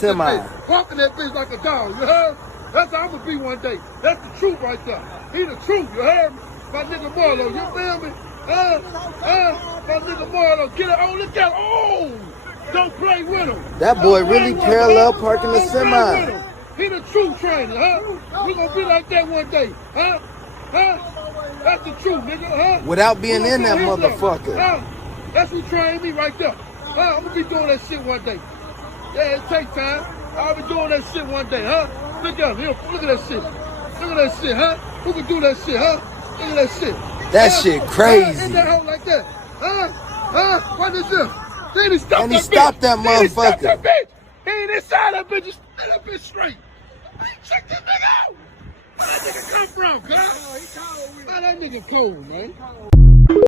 Semi. Walking that bitch like a dog, you heard? That's how I'm gonna be one day. That's the truth right there. He the truth, you heard me? My nigga Marlo, you feel me? My nigga Marlo, get it on, look at him. Oh! Don't play with him. That boy really parallel parking the semi. He the true trainer, huh? We gonna be like that one day, huh? That's the truth, nigga, huh? Without being in that motherfucker. Huh? That's who trained me right there. I'm gonna be doing that shit one day. Yeah, it takes time. I'll be doing that shit one day, huh? Look at him, look at that shit. Look at that shit, huh? Who can do that shit, huh? Look at that shit. That shit crazy. In that hole like that, huh? What is this? And he stopped that motherfucker. He ain't inside that bitch. Just that bitch straight. Check that nigga out. Where that nigga come from, cuz? Where that nigga cold, man?